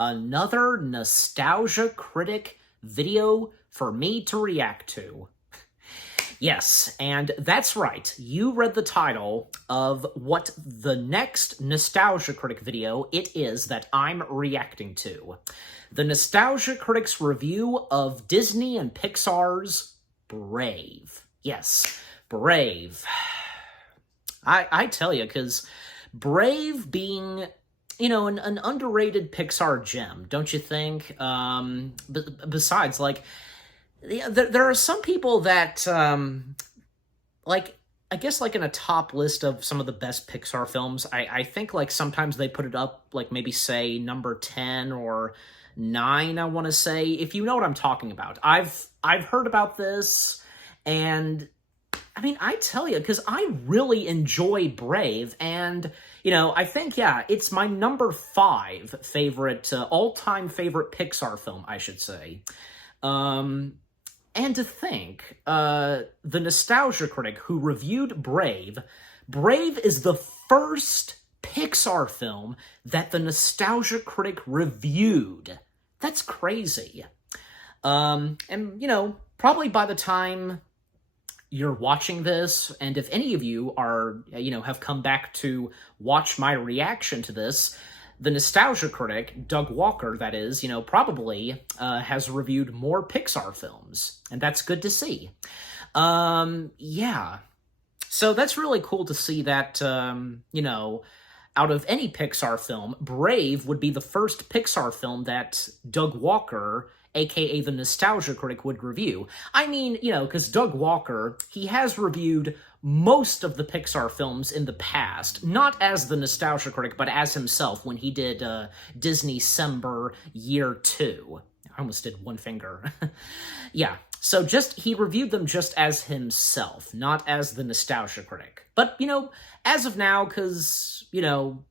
another Nostalgia Critic video for me to react to. Yes, and that's right, you read the title of what the next Nostalgia Critic video it is that I'm reacting to. The Nostalgia Critic's review of Disney and Pixar's Brave. Yes, Brave. I tell you, because Brave being, you know, an underrated Pixar gem, don't you think? Besides, like, there are some people that, like, I guess, like, in a top list of some of the best Pixar films, I think, like, sometimes they put it up, like, maybe, say, number 10 or 9, I want to say, if you know what I'm talking about. I've heard about this, and I mean, I tell you, because I really enjoy Brave, and, you know, I think, yeah, it's my number 5 favorite, all-time favorite Pixar film, I should say. And to think, the Nostalgia Critic who reviewed Brave, Brave is the first Pixar film that the Nostalgia Critic reviewed. That's crazy. And, you know, probably by the time you're watching this, and if any of you are, you know, have come back to watch my reaction to this, the Nostalgia Critic, Doug Walker, that is, you know, probably has reviewed more Pixar films, and that's good to see. Yeah. So that's really cool to see that, you know, out of any Pixar film, Brave would be the first Pixar film that Doug Walker, aka the Nostalgia Critic, would review. I mean, you know, because Doug Walker, he has reviewed most of the Pixar films in the past, not as the Nostalgia Critic, but as himself when he did Disney-cember Year 2. I almost did one finger. Yeah, so he reviewed them just as himself, not as the Nostalgia Critic. But, you know, as of now, because, you know,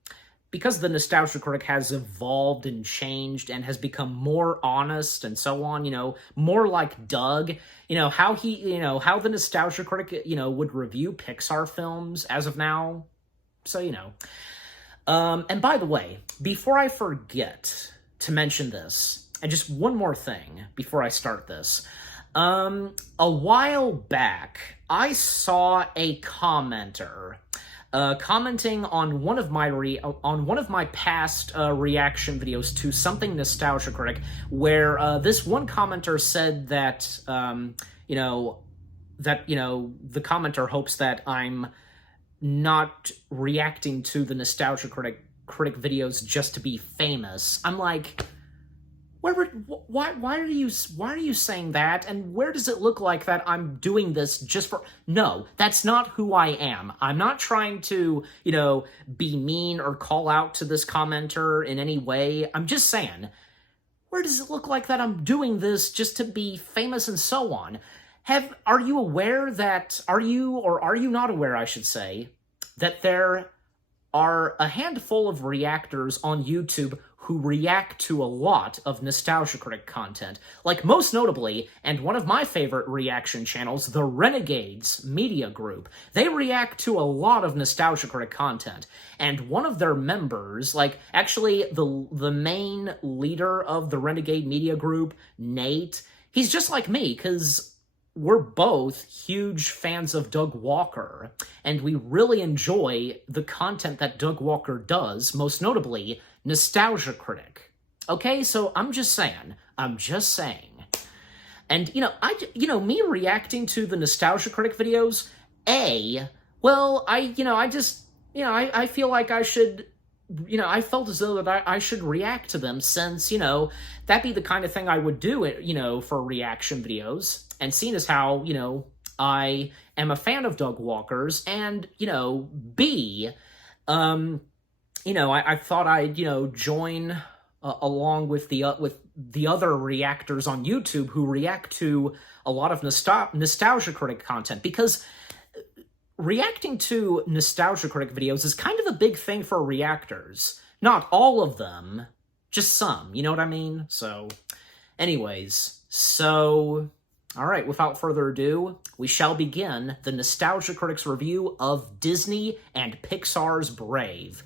because the Nostalgia Critic has evolved and changed and has become more honest and so on, you know, more like Doug, you know, how the Nostalgia Critic, you know, would review Pixar films as of now. So, you know. And by the way, before I forget to mention this, and just one more thing before I start this, a while back, I saw a commenter commenting on one of my past reaction videos to something Nostalgia Critic, where this one commenter said that the commenter hopes that I'm not reacting to the Nostalgia Critic videos just to be famous. I'm like, why are you saying that, and where does it look like that I'm doing this just for... No, that's not who I am. I'm not trying to, you know, be mean or call out to this commenter in any way. I'm just saying, where does it look like that I'm doing this just to be famous and so on? Are you aware that, are you not aware, I should say, that there are a handful of reactors on YouTube who react to a lot of Nostalgia Critic content, like most notably, and one of my favorite reaction channels, the Renegades Media Group. They react to a lot of Nostalgia Critic content, and one of their members, like, actually, the main leader of the Renegade Media Group, Nate, he's just like me, because we're both huge fans of Doug Walker, and we really enjoy the content that Doug Walker does, most notably Nostalgia Critic. Okay, so I'm just saying. And, you know, me reacting to the Nostalgia Critic videos, I feel like I should, you know, I felt as though that I should react to them, since, you know, that'd be the kind of thing I would do, you know, for reaction videos. And seeing as how, you know, I am a fan of Doug Walker's, and, you know, you know, I thought I'd, you know, join along with the other reactors on YouTube who react to a lot of Nostalgia Critic content, because reacting to Nostalgia Critic videos is kind of a big thing for reactors. Not all of them, just some, you know what I mean? So, anyways, all right, without further ado, we shall begin the Nostalgia Critic's review of Disney and Pixar's Brave.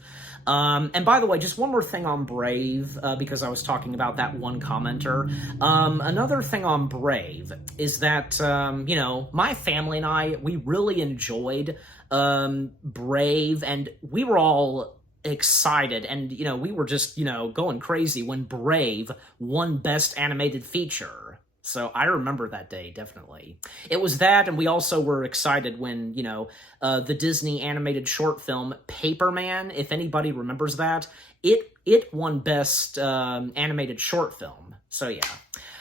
And by the way, just one more thing on Brave, because I was talking about that one commenter. Another thing on Brave is that, my family and I, we really enjoyed Brave, and we were all excited, and, we were just, going crazy when Brave won Best Animated Feature. So I remember that day, definitely. It was that, and we also were excited when, the Disney animated short film Paperman, if anybody remembers that, it won Best Animated Short Film. So yeah.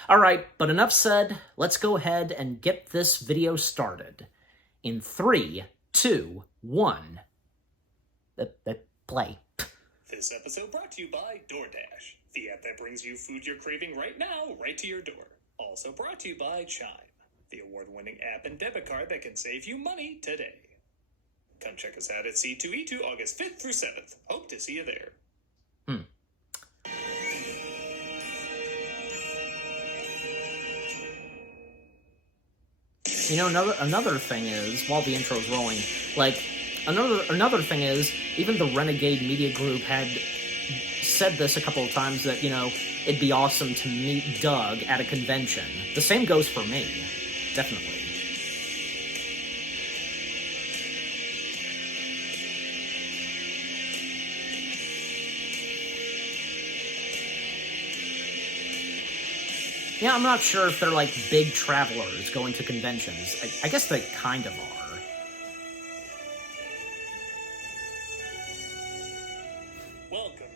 Alright, but enough said, let's go ahead and get this video started. In 3, 2, 1... play. This episode brought to you by DoorDash, the app that brings you food you're craving right now, right to your door. Also brought to you by Chime, the award-winning app and debit card that can save you money today. Come check us out at C2E2 August 5th through 7th. Hope to see you there. Another thing is, while the intro's rolling, another thing is, even the Renegade Media Group had said this a couple of times, that, it'd be awesome to meet Doug at a convention. The same goes for me. Definitely. Yeah, I'm not sure if they're, big travelers going to conventions. I guess they kind of are.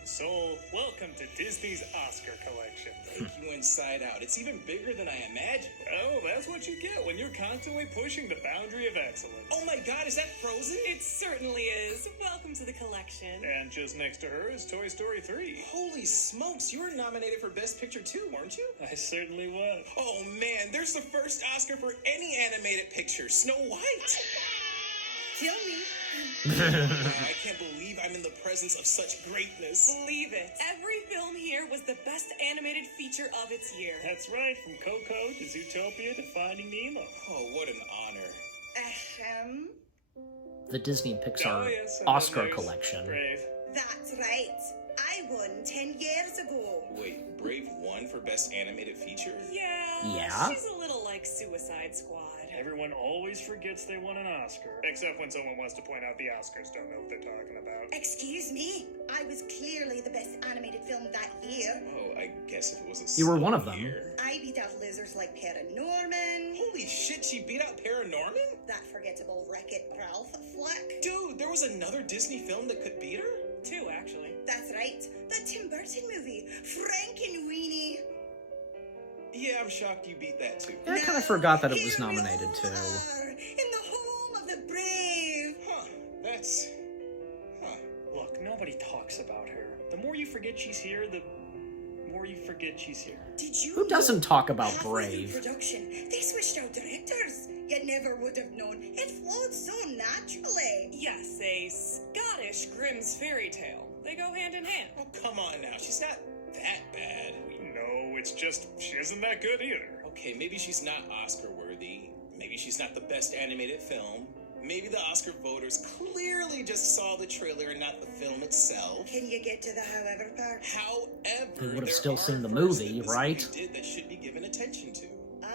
Soul, welcome to Disney's Oscar collection. Take you inside out. It's even bigger than I imagined. Oh, that's what you get when you're constantly pushing the boundary of excellence. Oh my god, is that Frozen? It certainly is. Welcome to the collection. And just next to her is Toy Story 3. Holy smokes, you were nominated for Best Picture too, weren't you? I certainly was. Oh man, there's the first Oscar for any animated picture, Snow White. Kill me. I can't believe I'm in the presence of such greatness. Believe it. Every film here was the best animated feature of its year. That's right, from Coco to Zootopia to Finding Nemo. Oh, what an honor. The Disney and Pixar Oh, yes, and Oscar then there's collection. Brave. That's right. I won 10 years ago. Wait, Brave won for Best Animated Feature? Yeah? She's a little like Suicide Squad. Everyone always forgets they won an Oscar. Except when someone wants to point out the Oscars don't know what they're talking about. Excuse me. I was clearly the best animated film that year. Oh, I guess if it was a You were one of them. year. I beat out losers like Paranorman, Holy shit, she beat out Paranorman? that forgettable Wreck-It Ralph flick. Dude, there was another Disney film that could beat her? 2, actually. That's right. The Tim Burton movie, Frankenweenie. Yeah, I'm shocked you beat that too. Yeah, I kind of forgot that it Here was we nominated too. are, in the home of the brave. Huh, that's... Huh. Look, nobody talks about her. The more you forget she's here, the more you forget she's here. Did you Who doesn't know talk about halfway Brave? through production, they switched out directors. You never would have known. It flowed so naturally. Yes, a Scottish Grimm's fairy tale. They go hand in hand. Oh, come on now, she's not that bad. No, it's just, she isn't that good either. Okay, maybe she's not Oscar-worthy. Maybe she's not the best animated film. Maybe the Oscar voters clearly just saw the trailer and not the film itself. Can you get to the however part? However, They would have there still are seen the firsts movie, that this right? movie did that should be given attention to. Ah,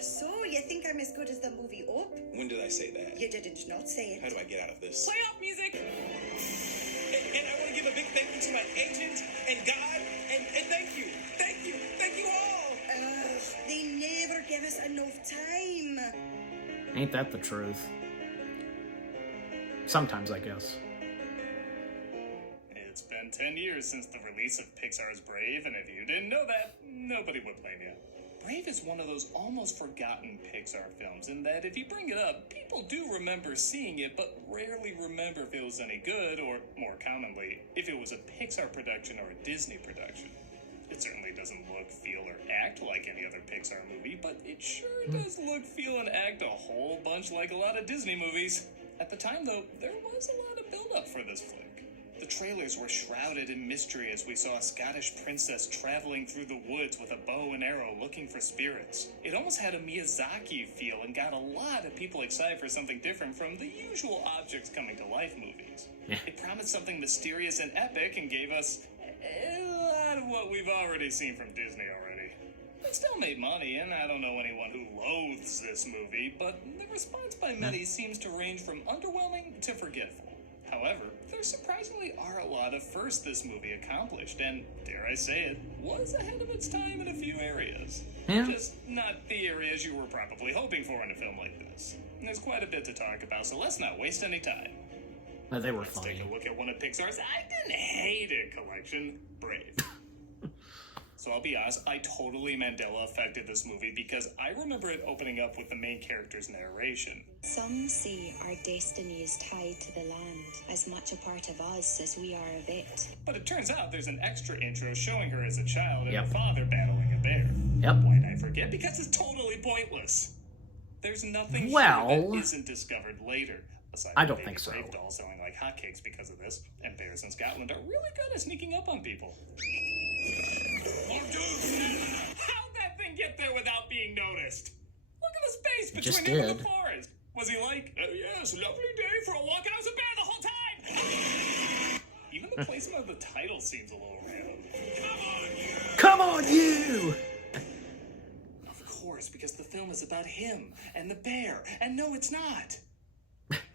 so you think I'm as good as the movie Up? When did I say that? You didn't not say How it. do I get out of this? Playoff music. And I want to give a big thank you to my agent and God, and thank you. Thank you all. Ugh, they never give us enough time. Ain't that the truth? Sometimes, I guess. It's been 10 years since the release of Pixar's Brave, and if you didn't know that, nobody would blame you. Brave is one of those almost forgotten Pixar films in that if you bring it up, people do remember seeing it, but rarely remember if it was any good, or more commonly, if it was a Pixar production or a Disney production. It certainly doesn't look, feel, or act like any other Pixar movie, but it sure does look, feel, and act a whole bunch like a lot of Disney movies. At the time, though, there was a lot of build-up for this flick. The trailers were shrouded in mystery as we saw a Scottish princess traveling through the woods with a bow and arrow looking for spirits. It almost had a Miyazaki feel and got a lot of people excited for something different from the usual objects coming to life movies. It promised something mysterious and epic and gave us a lot of what we've already seen from Disney already. It still made money, and I don't know anyone who loathes this movie, but the response by many seems to range from underwhelming to forgetful. However, there surprisingly are a lot of firsts this movie accomplished, and, dare I say it, was ahead of its time in a few areas. Yeah. Just not the areas you were probably hoping for in a film like this. And there's quite a bit to talk about, so let's not waste any time. No, they were Let's funny. take a look at one of Pixar's I didn't hate it collection, Brave. So I'll be honest, I totally Mandela affected this movie because I remember it opening up with the main character's narration. Some say our destiny is tied to the land, as much a part of us as we are of it. But it turns out there's an extra intro showing her as a child and Yep. her father battling a bear. Yep. Why'd I forget? Because it's totally pointless. There's nothing Well- here that isn't discovered later. Aside I from don't baby think so. Brave dolls selling like hotcakes because of this, and bears in Scotland are really good at sneaking up on people. How'd that thing get there without being noticed? Look at the space Just between him and did. the forest. Was he like, oh yes, lovely day for a walk? I was a bear the whole time. Even the placement of the title seems a little random. Come on, you! Of course, because the film is about him and the bear. And no, it's not.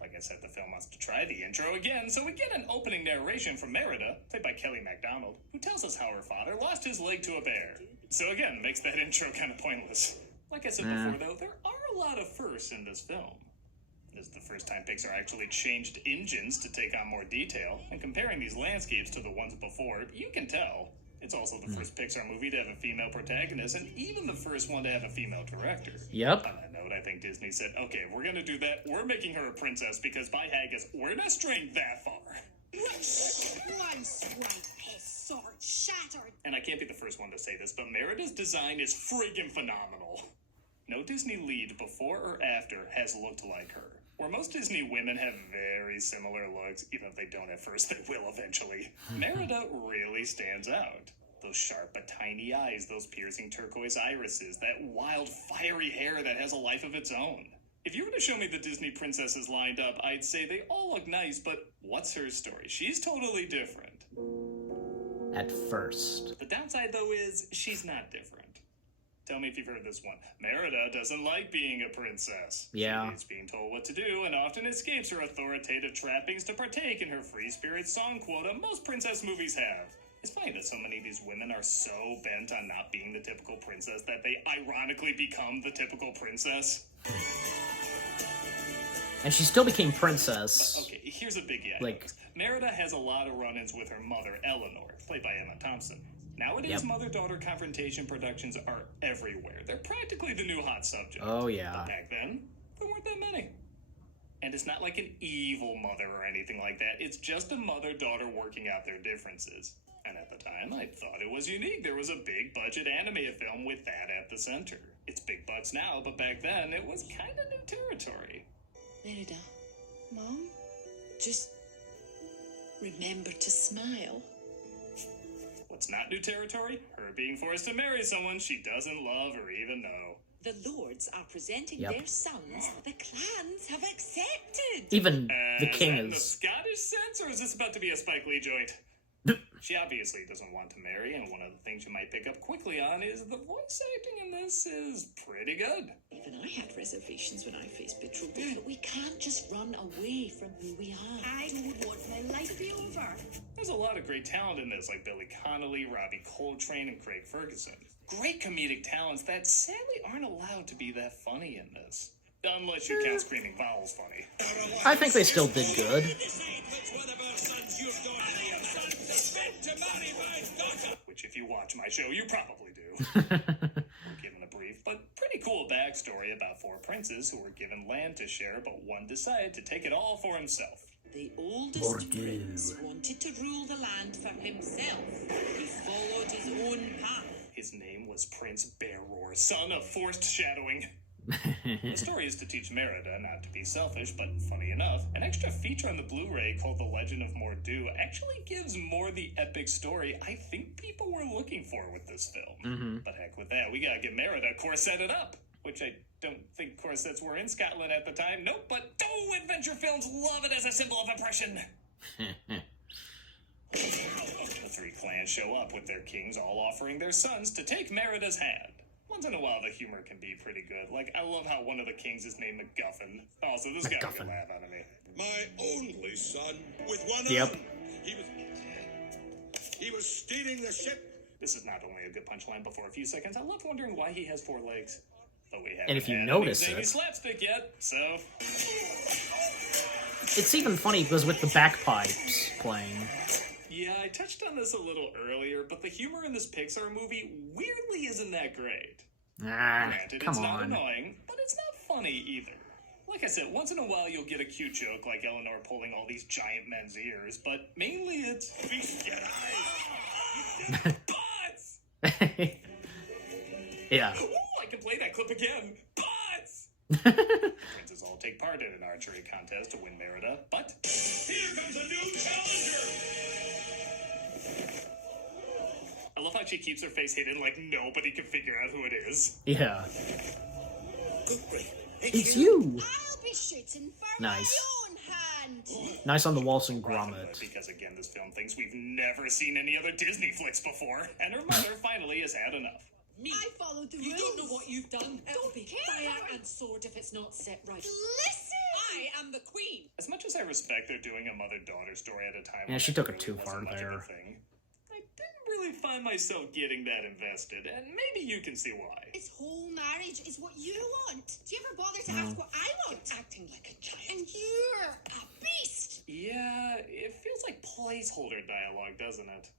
Like I said, the film wants to try the intro again, so we get an opening narration from Merida, played by Kelly MacDonald, who tells us how her father lost his leg to a bear. So again, makes that intro kind of pointless. Like I said before, though, there are a lot of firsts in this film. This is the first time Pixar actually changed engines to take on more detail, and comparing these landscapes to the ones before, you can tell. It's also the first Pixar movie to have a female protagonist, and even the first one to have a female director. Yep. On that note, I think Disney said, okay, if we're gonna do that, we're making her a princess, because by Haggis, we're not straying that far. One swipe, his sword shattered. And I can't be the first one to say this, but Merida's design is friggin' phenomenal. No Disney lead before or after has looked like her. Where most Disney women have very similar looks, even if they don't at first, they will eventually. Merida really stands out. Those sharp but tiny eyes, those piercing turquoise irises, that wild fiery hair that has a life of its own. If you were to show me the Disney princesses lined up, I'd say they all look nice, but what's her story? She's totally different. At first. The downside, though, is she's not different. Tell me if you've heard this one. Merida doesn't like being a princess. Yeah. She hates being told what to do and often escapes her authoritative trappings to partake in her free spirit song quota most princess movies have. It's funny that so many of these women are so bent on not being the typical princess that they ironically become the typical princess. And she still became princess. Okay, here's a biggie. Like- Merida has a lot of run-ins with her mother, Eleanor, played by Emma Thompson. Nowadays, Yep. mother-daughter confrontation productions are everywhere. They're practically the new hot subject. Oh, yeah. But back then, there weren't that many. And it's not like an evil mother or anything like that. It's just a mother-daughter working out their differences. And at the time, I thought it was unique. There was a big-budget anime film with that at the center. It's big bucks now, but back then, it was kind of new territory. Merida, Mom, just remember to smile. What's not new territory? Her being forced to marry someone she doesn't love or even know. The lords are presenting Yep. their sons. The clans have accepted. Even the Is king that in the is. Scottish sense, or is this about to be a Spike Lee joint? She obviously doesn't want to marry, and one of the things you might pick up quickly on is the voice acting in this is pretty good. Even I had reservations when I faced betrothal, but we can't just run away from who we are. I don't want my life to be over. There's a lot of great talent in this, like Billy Connolly, Robbie Coltrane, and Craig Ferguson. Great comedic talents that sadly aren't allowed to be that funny in this. Unless you count Screaming Vowels funny. I think they still did good. Which, if you watch my show, you probably do. Given a brief but pretty cool backstory about four princes who were given land to share, but one decided to take it all for himself. The oldest Bordeaux. prince wanted to rule the land for himself. He followed his own path. His name was Prince Bearroar, son of forced shadowing. The story is to teach Merida not to be selfish, but funny enough, an extra feature on the Blu-ray called The Legend of Mor'du actually gives more the epic story I think people were looking for with this film. But heck with that, we gotta get Merida corseted up, which I don't think corsets were in Scotland at the time. Nope, but adventure films love it as a symbol of oppression. The three clans show up with their kings all offering their sons to take Merida's hand. Once in a while, the humor can be pretty good. Like, I love how one of the kings is named MacGuffin. Also, this guy got a laugh out of me. My only son with one Yep. arm. He was stealing the ship. This is not only a good punchline, but for a few seconds, I love wondering why he has 4 legs. But we haven't And if you had notice any it- slapstick yet, so... It's even funny because with the bagpipes playing. Yeah, I touched on this a little earlier, but the humor in this Pixar movie weirdly isn't that great. Granted, Come it's not on. annoying, but it's not funny either. Like I said, once in a while you'll get a cute joke like Eleanor pulling all these giant men's ears, but mainly it's... Feast your eyes! Butts! Yeah. Ooh, I can play that clip again! Butts! Princes all take part in an archery contest to win Merida, but... Here comes a new challenger. I love how she keeps her face hidden like nobody can figure out who it is. Yeah. Good grief. It's you! I'll be shooting for Nice. my own hand. Nice on the Walson Rather, grommet. because again, this film thinks we've never seen any other Disney flicks before, and her mother finally has had enough. Me. I followed the You rules. don't know what you've done. It'll Don't be care fire about it. and sword if it's not set right. Listen! I am the queen. As much as I respect they're doing a mother-daughter story at a time, Yeah, when she that took it too wasn't far much of a there. thing, I didn't really find myself getting that invested, and maybe you can see why. This whole marriage is what you want. Do you ever bother to ask what I want? Acting like a child. And you're a beast. Yeah, it feels like placeholder dialogue, doesn't it?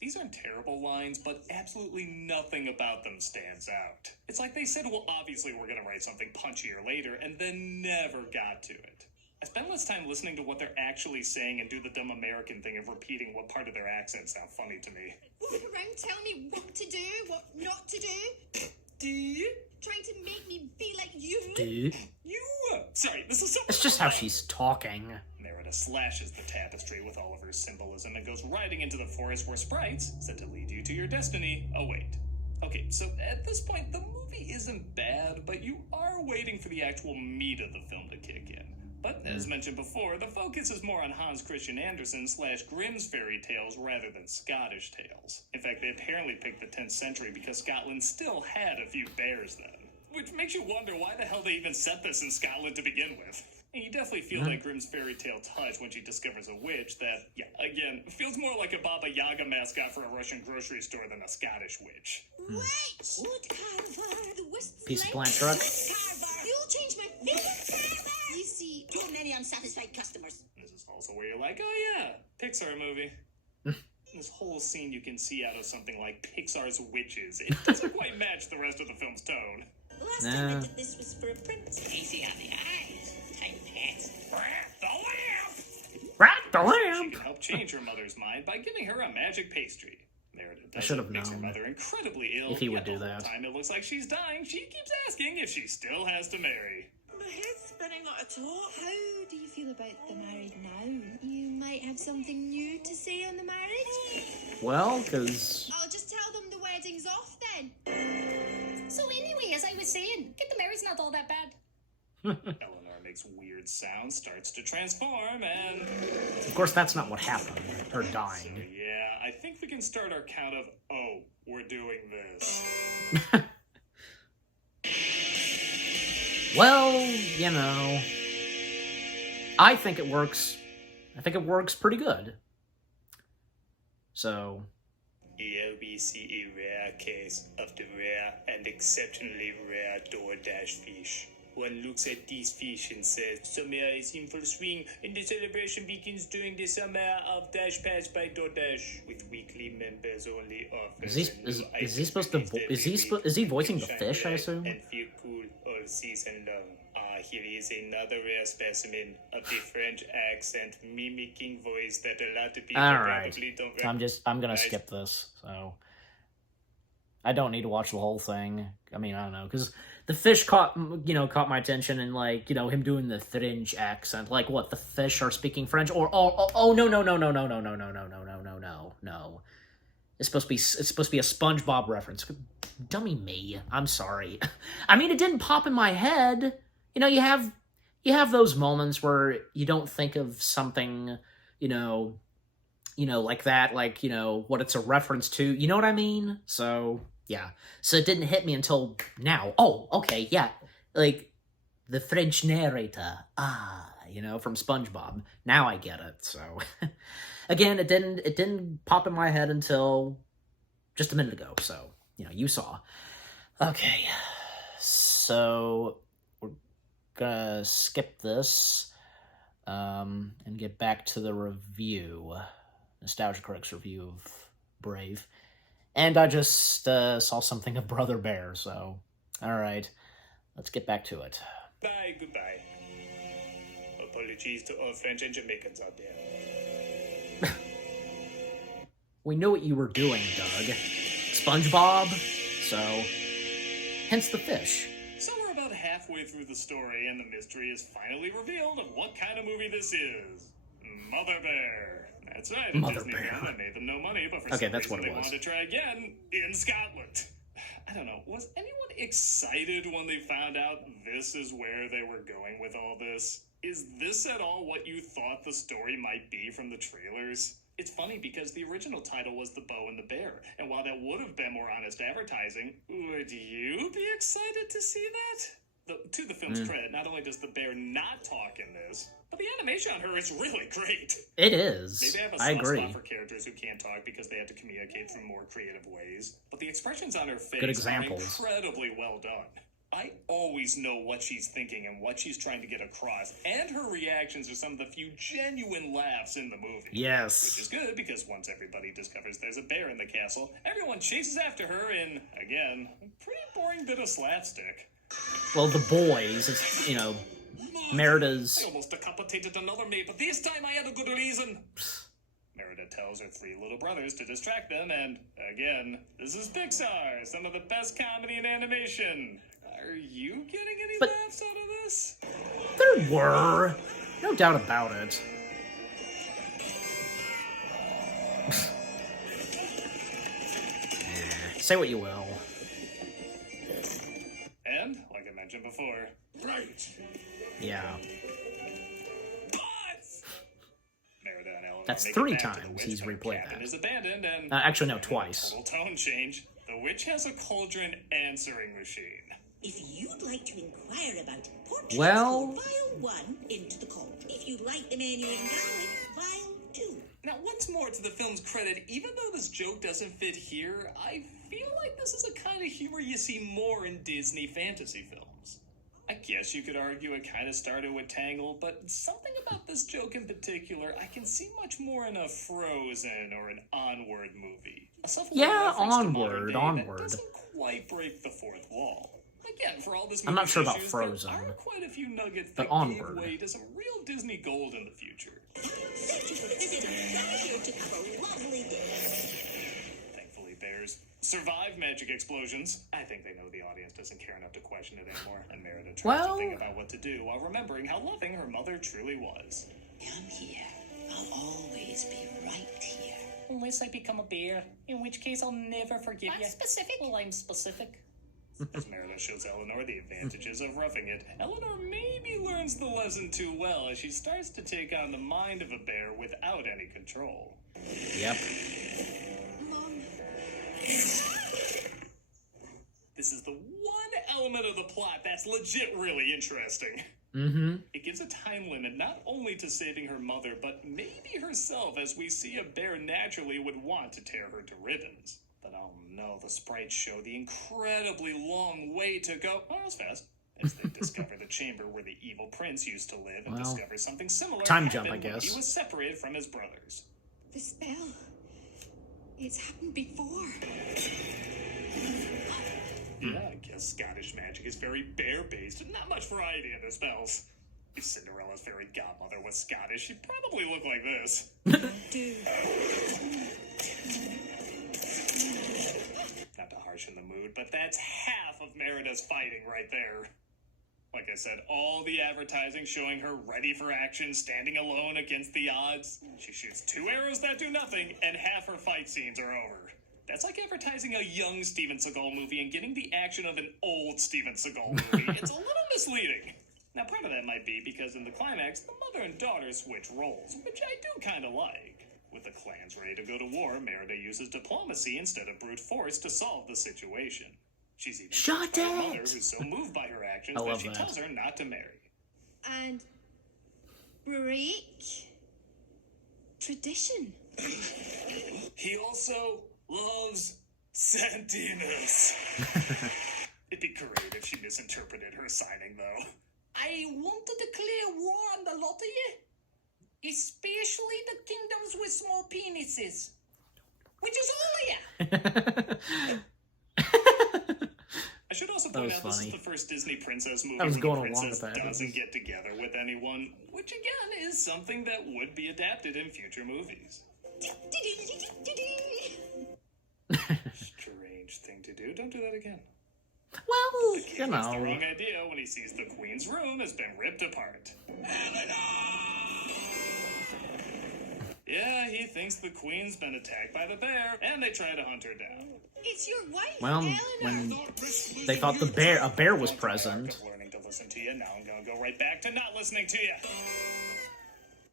These aren't terrible lines, but absolutely nothing about them stands out. It's like they said, well, obviously we're gonna write something punchier later, and then never got to it. I spend less time listening to what they're actually saying and do the dumb American thing of repeating what part of their accent sound funny to me. Walk around telling me what to do, what not to do. Do Trying to make me be like you. Dude. you? Sorry, this is so... It's just how she's talking. Merida slashes the tapestry with all of her symbolism and goes riding into the forest where sprites, said to lead you to your destiny, await. Okay, so at this point, the movie isn't bad, but you are waiting for the actual meat of the film to kick in. But, as mentioned before, the focus is more on Hans Christian Andersen / Grimm's fairy tales rather than Scottish tales. In fact, they apparently picked the 10th century because Scotland still had a few bears then. Which makes you wonder why the hell they even set this in Scotland to begin with. And you definitely feel that Grimm's fairy tale touch when she discovers a witch that, yeah, again, feels more like a Baba Yaga mascot for a Russian grocery store than a Scottish witch. Wait! Wood carver. The wisps Piece of like plant truck. carver. You'll change my favorite carver. You see, too many unsatisfied customers. This is also where you're like, oh yeah, Pixar movie. This whole scene you can see out of something like Pixar's Witches. It doesn't quite match the rest of the film's tone. Last Nah. time I did this was for a prince. Easy on the eyes. Tiny pants. The lamp! Rat the She lamp! can help change her mother's mind by giving her a magic pastry. Merida does should have it, makes her known mother incredibly ill. if he would yet do the whole that. time it looks like she's dying, she keeps asking if she still has to marry. My head's spinning like a top. How do you feel about the married now? You might have something new to say on the marriage? Well, because... I'll just tell them the wedding's off then. So anyway, as I was saying, get the married's not all that bad. Eleanor makes weird sounds, starts to transform, and... Of course, that's not what happened. Her So dying. yeah, I think we can start our count of, oh, we're doing this. Well, you know... I think it works. I think it works pretty good. So... Here we see a rare case of the rare and exceptionally rare DoorDash fish. One looks at these fish and says, summer is in full swing, and the celebration begins during the summer of Dash Pass by DoorDash, with weekly members only offers. Is he supposed to... Is he voicing the fish, I assume? And feel cool all season long. Here is another rare specimen of the French accent mimicking voice that a lot of people Alright. probably don't recognize. I'm gonna skip this, so... I don't need to watch the whole thing. I mean, I don't know, because the fish caught my attention, and like, him doing the French accent, like, what, the fish are speaking French, or oh no, it's supposed to be a SpongeBob reference. Dummy me, I'm sorry. I mean, it didn't pop in my head. You have those moments where you don't think of something, like that, like, what it's a reference to, you know what I mean? So, yeah. So it didn't hit me until now. Oh, okay, yeah. Like, the French narrator, from SpongeBob. Now I get it, so. Again, it didn't pop in my head until just a minute ago, so, you saw. Okay, so we're gonna skip this, and get back to the review. Nostalgia Critic's review of Brave. And I just saw something of Brother Bear, so alright, let's get back to it. Bye, goodbye. Apologies to all French and Jamaicans out there. We knew what you were doing, Doug. SpongeBob, so hence the fish. So we're about halfway through the story, and the mystery is finally revealed of what kind of movie this is. Mother Bear. That's right, a Mother Disney Bear. film that made them no money, but for Okay, some that's reason what it they was. wanted to try again in Scotland. I don't know, was anyone excited when they found out this is where they were going with all this? Is this at all what you thought the story might be from the trailers? It's funny because the original title was The Bow and the Bear, and while that would have been more honest advertising, would you be excited to see that? To the film's credit, not only does the bear not talk in this, but the animation on her is really great. It is. Maybe I have a I soft agree. spot for characters who can't talk because they have to communicate through more creative ways, but the expressions on her face Good are examples. incredibly well done. I always know what she's thinking and what she's trying to get across, and her reactions are some of the few genuine laughs in the movie. Yes. Which is good, because once everybody discovers there's a bear in the castle, everyone chases after her in, again, a pretty boring bit of slapstick. Well, the boys, it's, Merida's... I almost decapitated another mate, but this time I had a good reason. Merida tells her three little brothers to distract them, and, again, this is Pixar, some of the best comedy in animation. Are you getting any laughs out of this? There were. No doubt about it. Say what you will. And, like I mentioned before, right. Yeah. Merida and Eleanor That's make it 3 back to the times witch, he's but her replayed cabin that. is abandoned, and Actually, no, twice. total tone change. The witch has a cauldron answering machine. If you'd like to inquire about portraits, Well- put vial 1 into the cauldron. If you'd like the man you acknowledge, vial 2. Now, once more to the film's credit, even though this joke doesn't fit here, I feel like this is a kind of humor you see more in Disney fantasy films. I guess you could argue it kind of started with Tangled, but something about this joke in particular I can see much more in a Frozen or an Onward movie. A self-aware Yeah, reference to modern day Onward. that doesn't quite break the fourth wall. Again, for all this I'm not movie's sure about issues, Frozen, there are quite a few nuggets but that Onward. gave way to some real Disney gold in the future. Thank you for visiting. We're here to have a lovely day. Thankfully, bears survive magic explosions. I think they know the audience doesn't care enough to question it anymore, and Merida tries to think about what to do while remembering how loving her mother truly was. Come here. I'll always be right here. Unless I become a bear, in which case I'll never forgive you. I'm specific. Well, I'm specific. As Merida shows Eleanor the advantages of roughing it, Eleanor maybe learns the lesson too well as she starts to take on the mind of a bear without any control. Yep. Mom. This is the one element of the plot that's legit really interesting. Mm-hmm. It gives a time limit not only to saving her mother, but maybe herself, as we see a bear naturally would want to tear her to ribbons. But oh no, the sprites show the incredibly long way to go. Oh, that was fast. As they discover the chamber where the evil prince used to live and Well, discover something similar time jump, happened I when guess. he was separated from his brothers. The spell. It's happened before. Yeah, I guess Scottish magic is very bear-based. Not much variety in the spells. If Cinderella's fairy godmother was Scottish, she'd probably look like this. Not to harsh in the mood, but that's half of Merida's fighting right there. Like I said, all the advertising showing her ready for action, standing alone against the odds. She shoots 2 arrows that do nothing, and half her fight scenes are over. That's like advertising a young Steven Seagal movie and getting the action of an old Steven Seagal movie. It's a little misleading. Now, part of that might be because in the climax, the mother and daughter switch roles, which I do kind of like. With the clans ready to go to war, Merida uses diplomacy instead of brute force to solve the situation. She's even Shut by a it! mother who's so moved by her actions I that love she that. tells her not to marry. And break tradition. He also loves Santinas. It'd be great if she misinterpreted her signing, though. I want to declare war on the lot of you, especially the kingdoms with small penises, which is all of you. I should also That point was out this funny. is the first Disney princess movie I was where going the along princess with that. doesn't get together with anyone, which again is something that would be adapted in future movies. Strange thing to do. Don't do that again. Well, The you king has the know. wrong idea when he sees the queen's room has been ripped apart. Yeah, he thinks the queen's been attacked by the bear, and they try to hunt her down. It's your wife, Well, Eleanor. when they thought a bear was present. I'm learning to listen to you. Now I'm gonna go right back to not listening to you.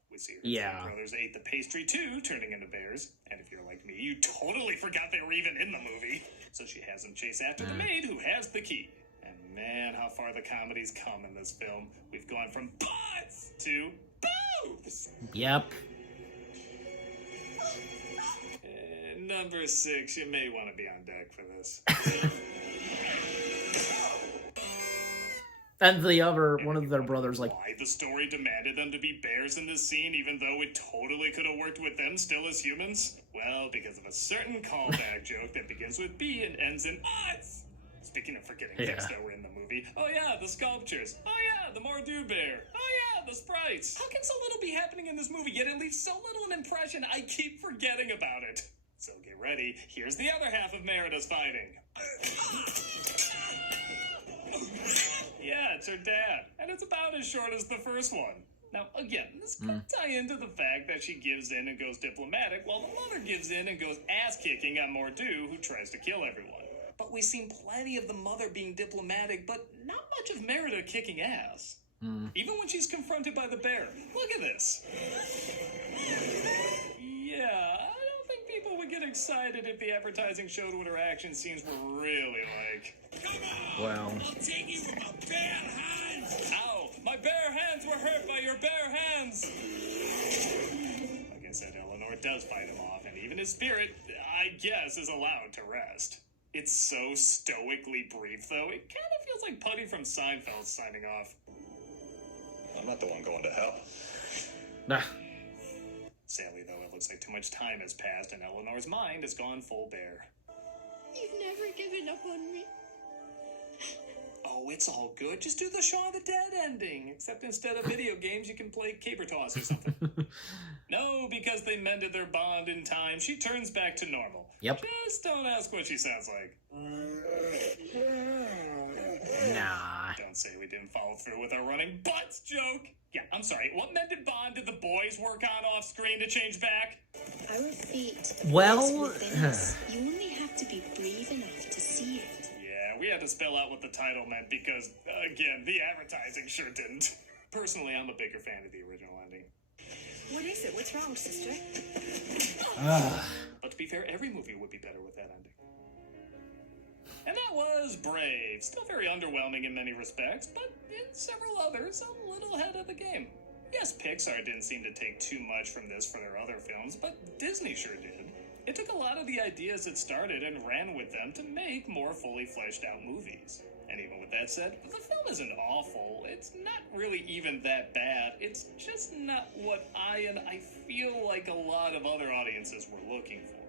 We see her Yeah. twin brothers ate the pastry too, turning into bears. And if you're like me, you totally forgot they were even in the movie. So she has them chase after the maid who has the key. And man, how far the comedy's come in this film. We've gone from butts to boobs. Yep. Number 6, you may want to be on deck for this. And the other one of their brothers, like, Why the story demanded them to be bears in this scene, even though it totally could have worked with them still as humans? Well, because of a certain callback joke that begins with B and ends in us. Speaking of forgetting things that were in the movie, oh yeah, the sculptures. Oh yeah, the Mordu bear. Oh yeah, the sprites. How can so little be happening in this movie, yet it leaves so little an impression I keep forgetting about it? So get ready, here's the other half of Merida's fighting. Yeah, it's her dad, and it's about as short as the first one. Now, again, this could tie into the fact that she gives in and goes diplomatic, while the mother gives in and goes ass-kicking on Mordu, who tries to kill everyone. But we've seen plenty of the mother being diplomatic, but not much of Merida kicking ass. Even when she's confronted by the bear. Look at this. Yeah, I don't think people would get excited if the advertising showed what her action scenes were really like. Come on! well, I'll take you with my bare hands! Ow! My bare hands were hurt by your bare hands! Like I said, Eleanor does fight him off, and even his spirit, I guess, is allowed to rest. It's so stoically brief, though, it kind of feels like Putty from Seinfeld signing off. I'm not the one going to hell. nah. Sadly, though, it looks like too much time has passed, and Eleanor's mind has gone full bear. You've never given up on me. Oh, it's all good. Just do the Shaun of the Dead ending. Except instead of video games, you can play caber toss or something. No, because they mended their bond in time, she turns back to normal. Yep. Just don't ask what she sounds like. Nah. Don't say we didn't follow through with our running butts joke. Yeah, I'm sorry. What mended bond did the boys work on off screen to change back? Our fate Well, is within us. You only have to be brave enough to see it. Yeah, we had to spell out what the title meant because, again, the advertising sure didn't. Personally, I'm a bigger fan of the original ending. What is it? What's wrong, sister? But to be fair, every movie would be better with that ending. And that was Brave. Still very underwhelming in many respects, but in several others, a little ahead of the game. Yes, Pixar didn't seem to take too much from this for their other films, but Disney sure did. It took a lot of the ideas it started and ran with them to make more fully fleshed out movies. And even with that said, the film isn't awful. It's not really even that bad. It's just not what I feel like a lot of other audiences were looking for.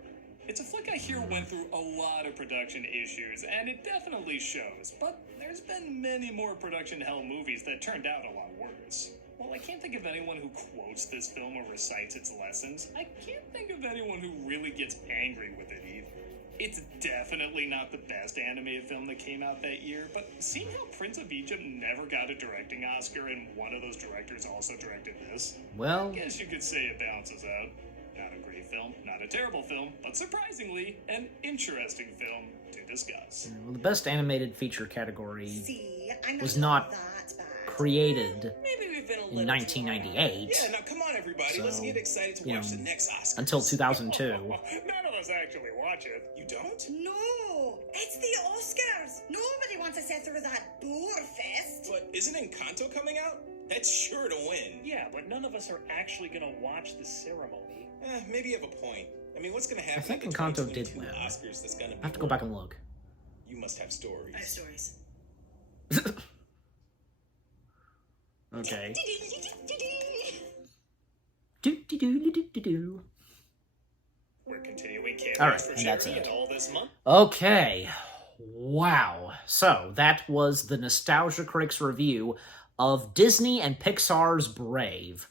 It's a flick I hear went through a lot of production issues, and it definitely shows, but there's been many more production hell movies that turned out a lot worse. Well, I can't think of anyone who quotes this film or recites its lessons. I can't think of anyone who really gets angry with it either. It's definitely not the best animated film that came out that year, but seeing how Prince of Egypt never got a directing Oscar and one of those directors also directed this, Well, I guess you could say it balances out. Not a great film, not a terrible film, but surprisingly, an interesting film to discuss. well, the best animated feature category See, I'm was not not that bad. created Maybe we've been a little in too 1998 Yeah, now come on, everybody. Let's So, get excited to you watch know, the next Oscars. until 2002. None of us actually watch it. You don't? No, it's the Oscars. Nobody wants to sit through that bore fest. But isn't Encanto coming out? That's sure to win. Yeah, but none of us are actually gonna watch the ceremony. Maybe you have a point. I mean, what's gonna happen think at the Encanto 2022 did win. Oscars that's gonna be I have to go back and look. You must have stories. I have stories. Okay. Do. We're continuing cameos All right, for and that's charity it. and all this month. Okay. Wow. So that was the Nostalgia Critics review of Disney and Pixar's Brave.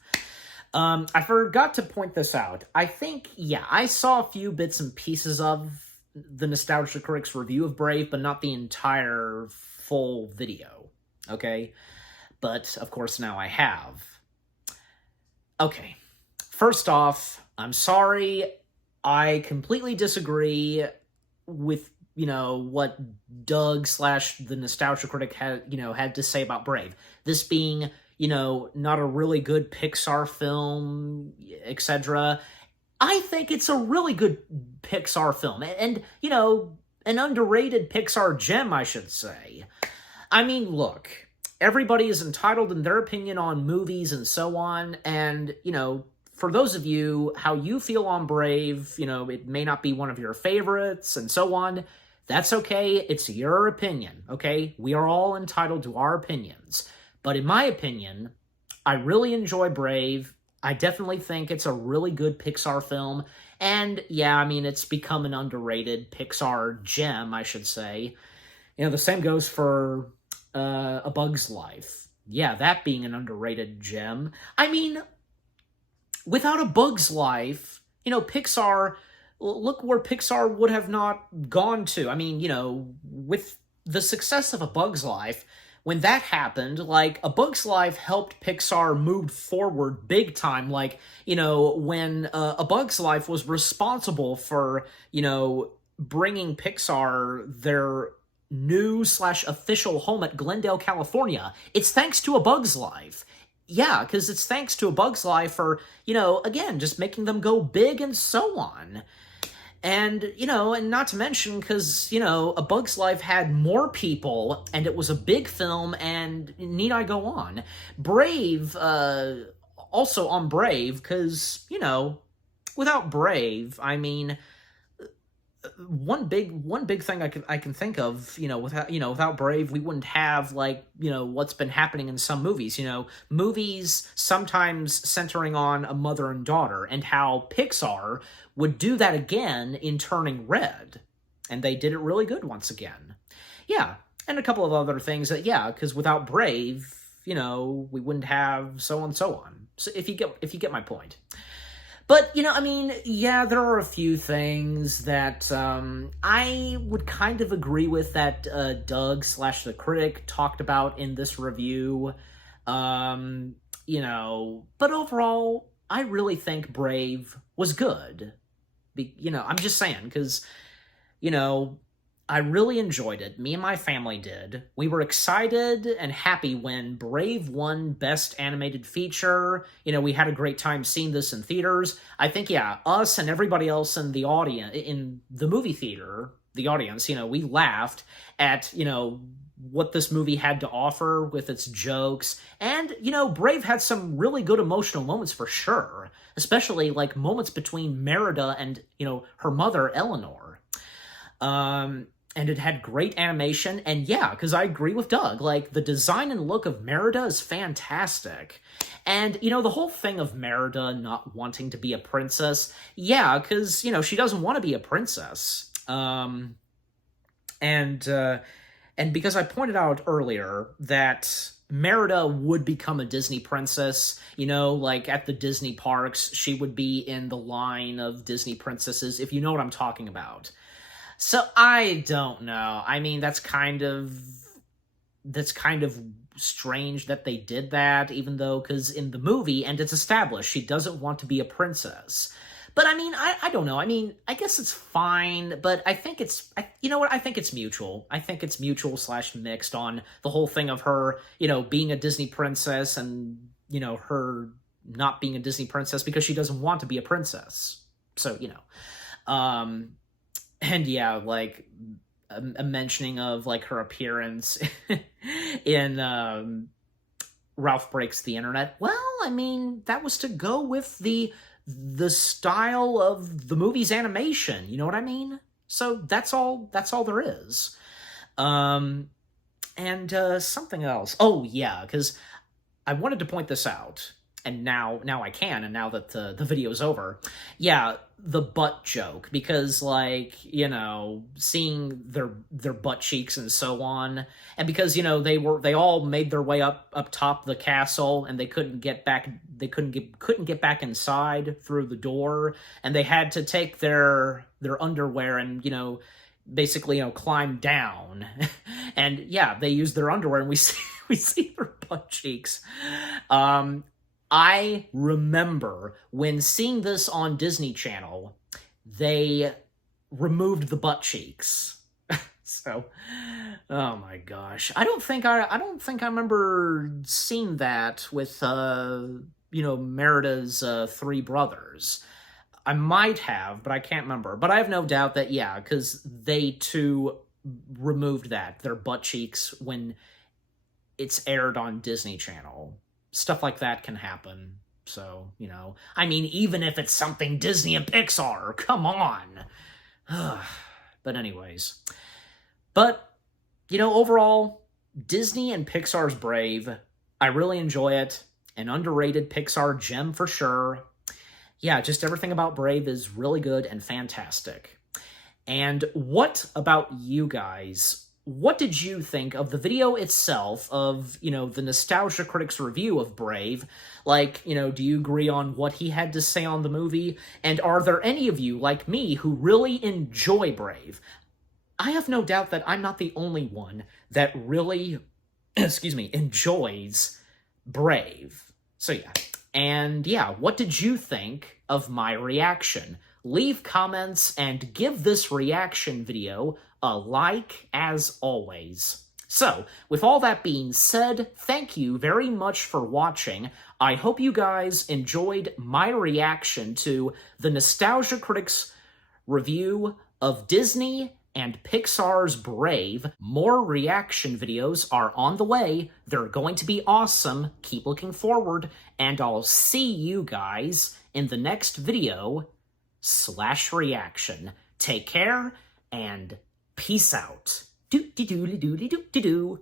I forgot to point this out. I think, yeah, I saw a few bits and pieces of the Nostalgia Critics review of Brave, but not the entire full video. Okay? But, of course, now I have. Okay. First off, I'm sorry. I completely disagree with, what Doug / the Nostalgia Critic had to say about Brave. This being, not a really good Pixar film, etc. I think it's a really good Pixar film. And, an underrated Pixar gem, I should say. I mean, look, everybody is entitled in their opinion on movies and so on, and, for those of you, how you feel on Brave, it may not be one of your favorites and so on. That's okay. It's your opinion, okay? We are all entitled to our opinions. But in my opinion, I really enjoy Brave. I definitely think it's a really good Pixar film. And yeah, I mean, it's become an underrated Pixar gem, I should say. The same goes for A Bug's Life. Yeah, that being an underrated gem. I mean, without A Bug's Life, Pixar, look where Pixar would have not gone to. I mean, with the success of A Bug's Life, when that happened, A Bug's Life helped Pixar move forward big time. When A Bug's Life was responsible for, bringing Pixar their new / official home at Glendale, California. It's thanks to A Bug's Life. Yeah, because it's thanks to A Bug's Life for, again, just making them go big and so on. And, and not to mention, because, A Bug's Life had more people, and it was a big film, and need I go on? Brave, also on Brave, because, without Brave, I mean, one big thing I can think of, without Brave, we wouldn't have what's been happening in some movies. Movies sometimes centering on a mother and daughter, and how Pixar would do that again in Turning Red, and they did it really good once again. Yeah, and a couple of other things that because without Brave, we wouldn't have so on and so on. So if you get my point. But, I mean, yeah, there are a few things that I would kind of agree with that Doug / the critic talked about in this review. But overall, I really think Brave was good. I'm just saying, because, I really enjoyed it. Me and my family did. We were excited and happy when Brave won Best Animated Feature. We had a great time seeing this in theaters. I think, us and everybody else in the audience, in the movie theater, the audience, we laughed at, what this movie had to offer with its jokes. And, Brave had some really good emotional moments for sure. Especially, moments between Merida and, her mother, Eleanor. And it had great animation, and because I agree with Doug, the design and look of Merida is fantastic. And, the whole thing of Merida not wanting to be a princess, because, she doesn't want to be a princess. And because I pointed out earlier that Merida would become a Disney princess, at the Disney parks, she would be in the line of Disney princesses, if you know what I'm talking about. So I don't know. I mean, that's kind of strange that they did that, even though, because in the movie, and it's established, she doesn't want to be a princess. But I mean, I don't know. I mean, I guess it's fine, but I think you know what? I think it's mutual. I think it's mutual / mixed on the whole thing of her, being a Disney princess and, her not being a Disney princess because she doesn't want to be a princess. So, and yeah, like a mentioning of like her appearance in Ralph Breaks the Internet. Well, I mean, that was to go with the style of the movie's animation, you know what I mean? So that's all there is. And something else. Oh yeah, because I wanted to point this out, and now I can, and now that the video's over. Yeah, the butt joke, because like, seeing their butt cheeks and so on, and because, they all made their way up top the castle, and they couldn't get back inside through the door, and they had to take their underwear and, basically, climb down. And yeah, they used their underwear, and we see their butt cheeks. I remember when seeing this on Disney Channel, they removed the butt cheeks. So, oh my gosh, I don't think I remember seeing that with Merida's three brothers. I might have, but I can't remember. But I have no doubt that, yeah, because they too removed their butt cheeks when it's aired on Disney Channel. Stuff like that can happen. So, I mean, even if it's something Disney and Pixar, come on. But anyways. But, overall, Disney and Pixar's Brave, I really enjoy it. An underrated Pixar gem for sure. Yeah, just everything about Brave is really good and fantastic. And what about you guys? What did you think of the video itself of, the Nostalgia Critic's review of Brave? Like, do you agree on what he had to say on the movie? And are there any of you, like me, who really enjoy Brave? I have no doubt that I'm not the only one that really, enjoys Brave. So yeah. And yeah, what did you think of my reaction? Leave comments and give this reaction video a like as always. So, with all that being said, thank you very much for watching. I hope you guys enjoyed my reaction to the Nostalgia Critics review of Disney and Pixar's Brave. More reaction videos are on the way. They're going to be awesome. Keep looking forward, and I'll see you guys in the next video / reaction. Take care, and peace out. Doo-dee-doo-dee-doo-dee-doo-doo.